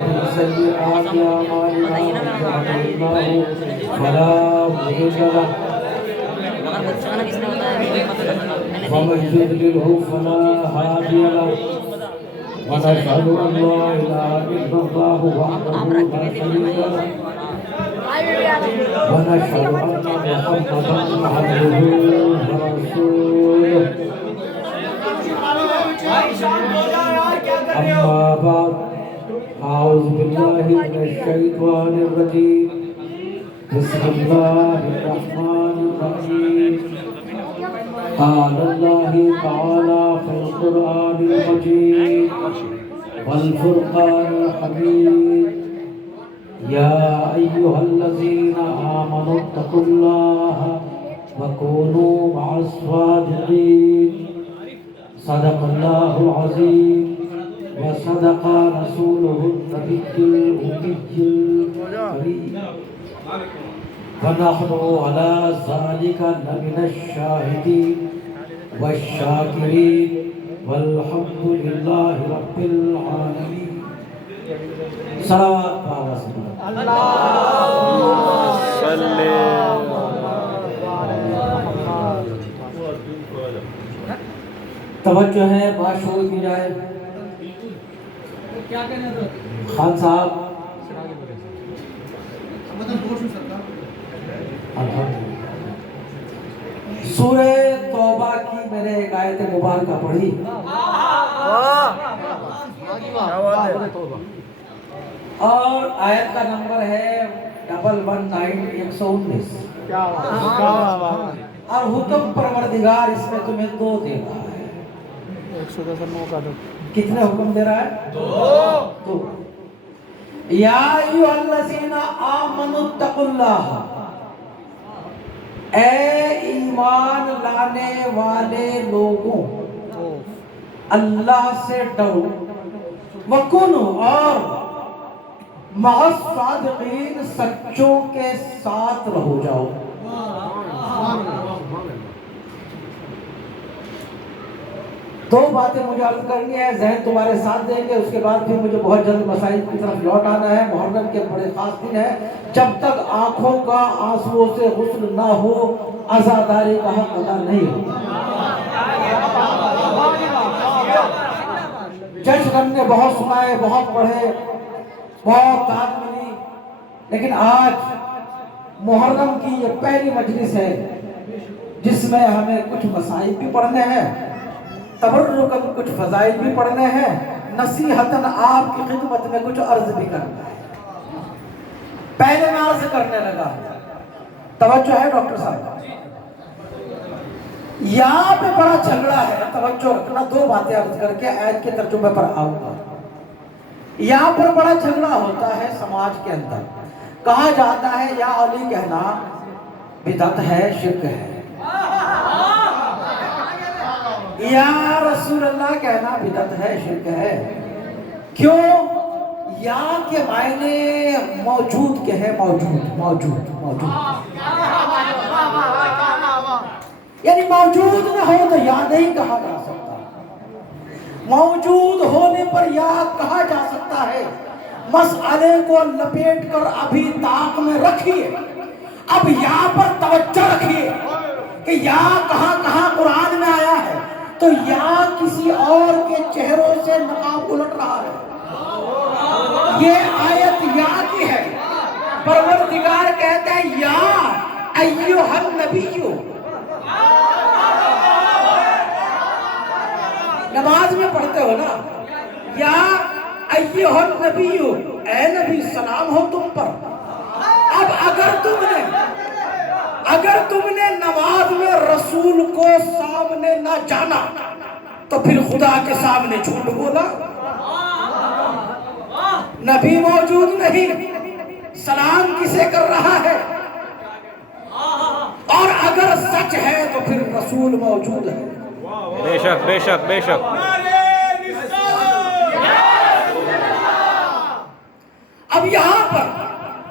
سيئات أعمالنا من يهده الله فلا مضل له ومن يضلله فلا هادي له ونشهد أن لا إله إلا الله وحده لا شريك له ونشهد أن محمدا عبده ورسوله أما بعد أعوذ بالله من الشيطان الرجيم بسم الله الرحمن الرحيم قال الله تعالى في القرآن المجيد والفرقان الحميد يا أيها الذين آمنوا اتقوا الله وكونوا مع الصادقين صدق الله العظيم وصدق رسوله النبي الأمي الكريم ونحن على ذلك لمن الشاهدين والشاكرين والحمد لله رب العالمين صلوات اللهم صل توجہ ہے بات شروع کی جائے خان صاحب سورہ توبہ کی میں نے ایک آیت مبارکہ پڑھی اور آیت کا نمبر ہے 119 اور حکم پروردگار اس میں تمہیں دو دے رہا ہے کتنے حکم دے رہا ہے؟ دو یا ایھا الذین آمنوا اتقوا اللہ اے ایمان لانے والے لوگوں اللہ سے ڈرو وَكُونُوا اور مع الصادقین سچوں کے ساتھ رہو جاؤ دو باتیں مجھے عرض کرنی ہے ذہن تمہارے ساتھ دیں گے اس کے بعد پھر مجھے بہت جلد مسائل کی طرف لوٹ آنا ہے محرم کے بڑے خاص دن ہے جب تک آنکھوں کا آنسوؤں سے غسل نہ ہو عزاداری کا حق ادا نہیں ہو جج ہم نے بہت سنائے بہت پڑھے بہت داد ملی لیکن آج محرم کی یہ پہلی مجلس ہے جس میں ہمیں کچھ مسائل بھی پڑھنے ہیں تبرکاً کچھ فضائل بھی پڑھنے ہیں نصیحتاً آپ کی خدمت میں کچھ عرض بھی کرنا ہے پہلے میں عرض کرنے لگا توجہ ہے ڈاکٹر صاحب یہاں پہ بڑا جھگڑا ہے توجہ رکھنا دو باتیں عرض کر کے آیت کے ترجمے پر آؤں گا یہاں پر بڑا جھگڑا ہوتا ہے سماج کے اندر کہا جاتا ہے یا علی کہنا بدعت ہے شرک ہے یا رسول اللہ کہنا بدعت ہے شرک ہے کیوں یا کے معنی موجود کے ہیں موجود یعنی موجود نہ ہو تو یا نہیں کہا جا سکتا موجود ہونے پر یا کہا جا سکتا ہے مسئلے کو لپیٹ کر ابھی طاق میں رکھیے اب یا پر توجہ رکھیے کہ یا کہاں قرآن میں آیا ہے تو یا کسی اور کے چہروں سے نقاب الٹ رہا ہے یہ آیت یا کی ہے پروردگار کہتا ہے یا ایھا النبی نماز میں پڑھتے ہو نا یا ایھا النبی اے نبی سلام ہو تم پر اب اگر تم نے نماز میں رسول کو سامنے نہ جانا تو پھر خدا کے سامنے جھوٹ بولا نبی موجود نہیں سلام کسے کر رہا ہے اور اگر سچ ہے تو پھر رسول موجود ہے بے شک بے شک بے شک اب یہاں پر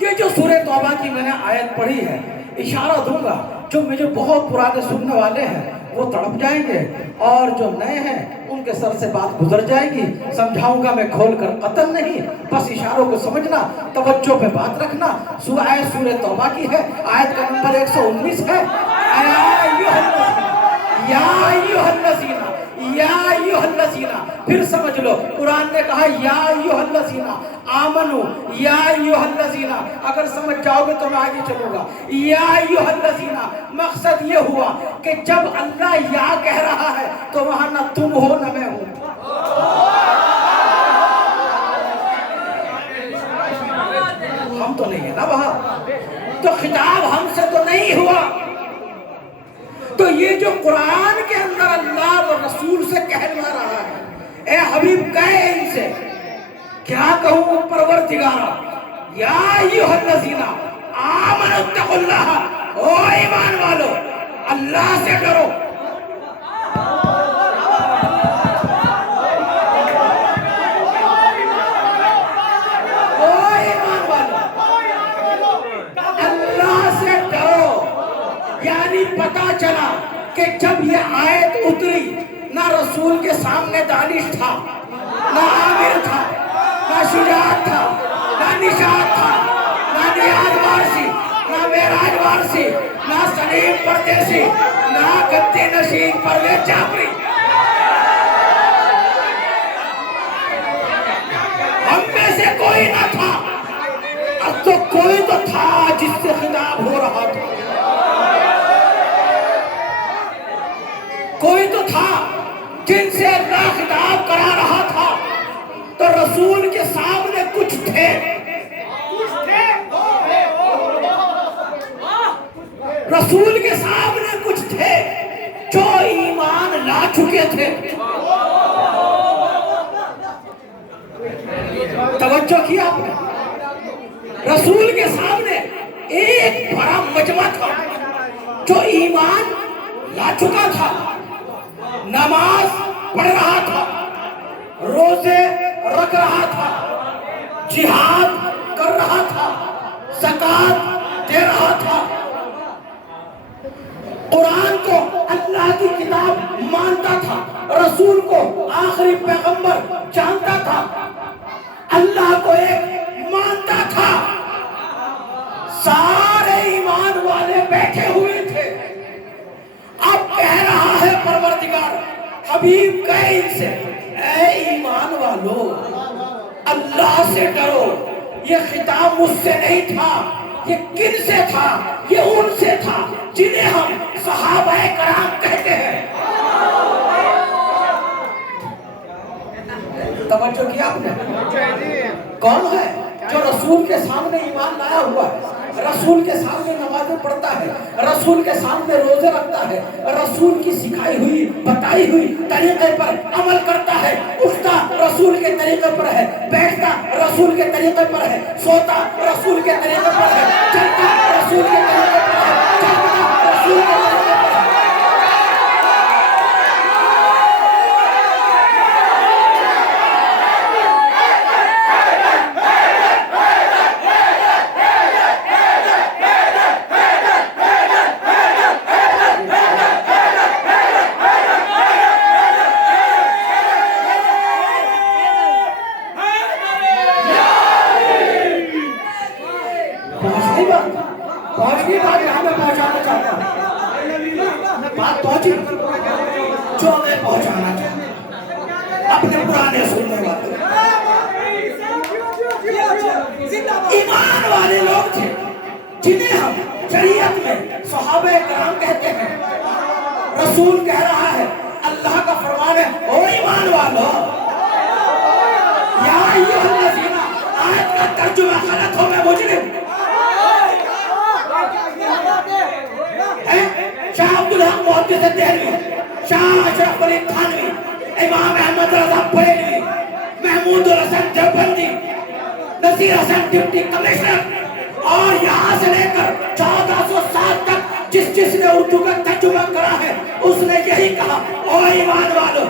یہ جو سورہ توبہ کی میں نے آیت پڑھی ہے اشارہ دوں گا جو مجھے بہت پرانے سننے والے ہیں وہ تڑپ جائیں گے، اور جو نئے ہیں ان کے سر سے بات گزر جائے گی۔ سمجھاؤں گا میں کھول کر قتل نہیں، بس اشاروں کو سمجھنا، توجہ پہ بات رکھنا۔ سورہ توبہ کی ہے، آیت کا نمبر 119 ہے، یا ایھا الذین، یا ایھا الذین، پھر سمجھ لو قرآن نے کہا یا ایھا الذین آمنو، یا ایھا الذین، اگر سمجھ جاؤ گے تو میں آگے چلوں گا۔ یا ایھا الذین، مقصد یہ ہوا کہ جب اللہ یا کہہ رہا ہے تو وہاں نہ تم ہو نہ میں ہوں۔ ہم تو نہیں ہے نا وہاں، تو خطاب ہم سے تو نہیں ہوا۔ تو یہ جو قرآن کے اندر اللہ و رسول سے کہلوا رہا ہے، اے حبیب کہے ان سے، کیا کہوں پروردگارا، یا ایھا الذین آمنوا اتقوا اللہ، او ایمان والو اللہ سے ڈرو۔ پتا چلا کہ جب یہ آیت اتری، نہ رسول کے سامنے دانش تھا، نہ عامر تھا، نہ شجاعت تھا، نہ نشاط تھا، نہ نیاز وارسی، نہ معراج وارسی، نہ سلیم پردیسی، نہ گدی نشین پرویز جعفری۔ ہم میں سے کوئی نہ تھا، اب تو کوئی تو تھا جس سے خطاب ہو رہا تھا، کوئی تو تھا جن سے اللہ خطاب کرا رہا تھا۔ تو رسول کے سامنے کچھ تھے، رسول کے سامنے کچھ تھے جو ایمان لا چکے تھے۔ توجہ کیا آپ نے؟ رسول کے سامنے ایک بڑا مجمع تھا جو ایمان لا چکا تھا، نماز پڑھ رہا تھا، روزے رکھ رہا تھا، جہاد کر رہا تھا، زکوٰۃ دے رہا تھا، قرآن کو اللہ کی کتاب مانتا تھا، رسول کو آخری پیغمبر جانتا تھا، اللہ کو ایک مانتا تھا۔ سارے ایمان والے بیٹھے ہوئے تھے۔ اب کہہ رہا ہے پروردگار، حبیب کہے ان سے، اے ایمان والو اللہ سے ڈرو۔ یہ خطاب مجھ سے نہیں تھا، یہ کن سے تھا؟ یہ ان سے تھا جنہیں ہم صحابہ کرام کہتے ہیں۔ توجہ کیا آپ نے؟ کون ہے جو رسول کے سامنے ایمان لایا ہوا ہے، رسول کے سامنے نمازیں پڑھتا ہے، رسول کے سامنے روزے رکھتا ہے، رسول کی سکھائی ہوئی بتائی ہوئی طریقے پر عمل کرتا ہے، اٹھتا رسول کے طریقے پر ہے، بیٹھتا رسول کے طریقے پر ہے، سوتا رسول کے طریقے پر ہے، چلتا رسول کے طریقے پر ہے، چلتا رسول کے طریقے پر ہے۔ بات پہنچی جو میں پہنچانا چاہتا اپنے پرانے سننے والے ایمان والے لوگ تھے جنہیں ہم شریعت میں صحابہ کرام کہتے ہیں۔ رسول کہہ رہا ہے، اللہ کا فرمان ہے، او ایمان والو، یا ایھا الذین، آیت کا ترجمہ غلط ہو میں مجرم۔ شاہ عبدالحق محدث دہلوی، شاہ اشرف علی تھانوی، امام احمد رضا بریلوی، محمود الحسن دیوبندی، نذیر حسن ڈپٹی کمشنر، اور یہاں سے لے کر 1407 تک جس نے اردو کا ترجمہ کرا ہے اس نے یہی کہا، او ایمان والو،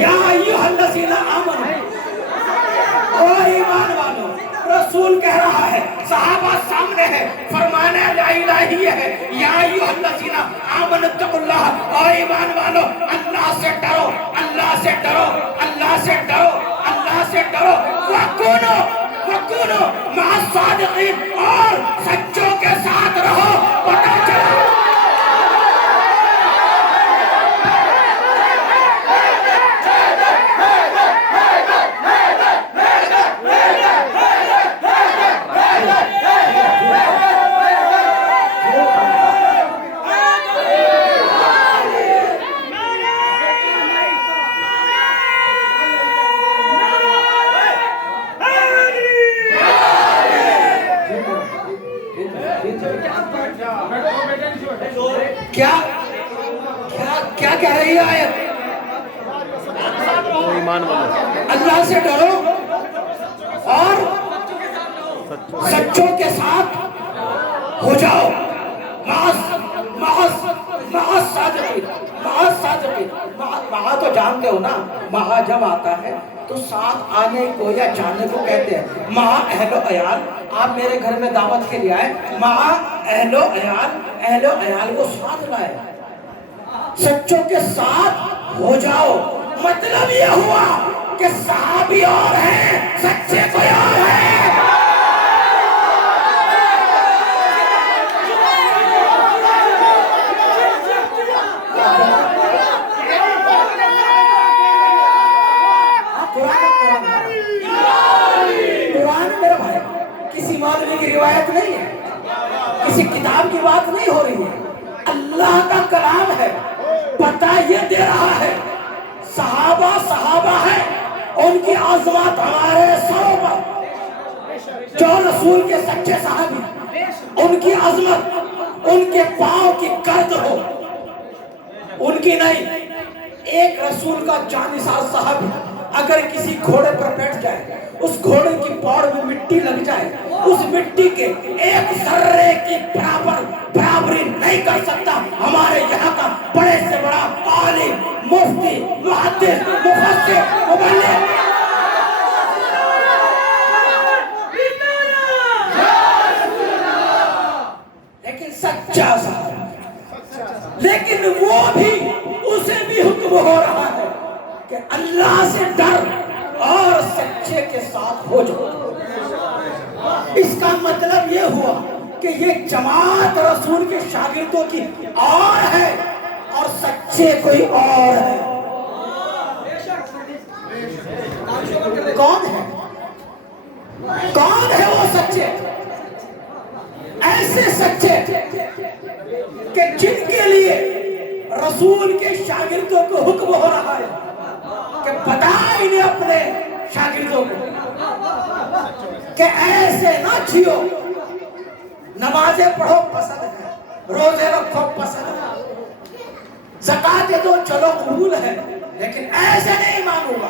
یا ایھا الذین آمنوا، او ایمان والو۔ رسول کہہ رہا ہے صحابہ سامنے ہے، فرمانا لا الہ ہی ہے، یا ایھا الذین آمنوا اتقوا اللہ، اور ایمان والو اللہ سے ڈرو، اللہ سے ڈرو، اللہ سے ڈرو، اللہ سے ڈرو، وَكُونُوا مَعَ الصَّادِقِينَ، اور سچوں کے ساتھ رہو۔ پتہ چلا کیا کہہ رہی ہے آیت؟ ایمان والو اللہ سے ڈرو اور سچوں کے ساتھ ہو جاؤ، مہا تو جانتے ہو نا، مہا جب آتا ہے تو ساتھ آنے کو یا جانے کو کہتے ہیں۔ مہا اہل و عیال، آپ میرے گھر میں دعوت کے لیے آئے، مہا اہل و عیال کو ساتھ لائے، سچوں کے ساتھ ہو جاؤ۔ مطلب یہ ہوا کہ صحابی اور ہیں، سچے کوئی اور ہیں۔ قرآن میرے بھائی کسی مولوی کی روایت نہیں ہے، کسی کتاب کی بات نہیں ہو رہی ہے، اللہ کا کلام ہے۔ پتہ یہ دے رہا ہے صحابہ ہیں، ان کی عظمت ہمارے سروں پر، جو رسول کے سچے صحابی، ان کی عظمت ان کے پاؤں کی گرد ہو، ان کی نہیں۔ ایک رسول کا جانثار صحابی اگر کسی گھوڑے پر بیٹھ جائے، اس گھوڑے کی پاڑ میں مٹی لگ جائے، اس مٹی کے ایک ذرے کی برابری نہیں کر سکتا ہمارے یہاں کا بڑے سے بڑا عالم، مفتی، محدث، مفسر، مبلغ۔ لیکن سچا صاحب، لیکن وہ بھی، اسے بھی حکم ہو رہا ہے کہ اللہ سے ڈر اور سچے کے ساتھ ہو جاؤ۔ اس کا مطلب یہ ہوا کہ یہ جماعت رسول کے شاگردوں کی اور ہے اور سچے کوئی اور ہے۔ کون ہے؟ کون ہے وہ سچے؟ ایسے سچے کہ جن کے لیے رسول کے شاگردوں کو حکم ہو رہا ہے کہ بتا انہیں اپنے شاگردوں کو کہ ایسے نہ جیو، نمازیں پڑھو پسند ہے، روزے رکھو پسند ہے، زکاة دو چلو قبول ہے، لیکن ایسے نہیں مانوں گا۔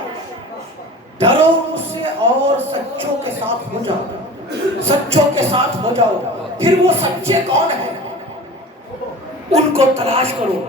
ڈرو مجھ سے اور سچوں کے ساتھ ہو جاؤ، سچوں کے ساتھ ہو جاؤ۔ پھر وہ سچے کون ہیں؟ ان کو تلاش کرو۔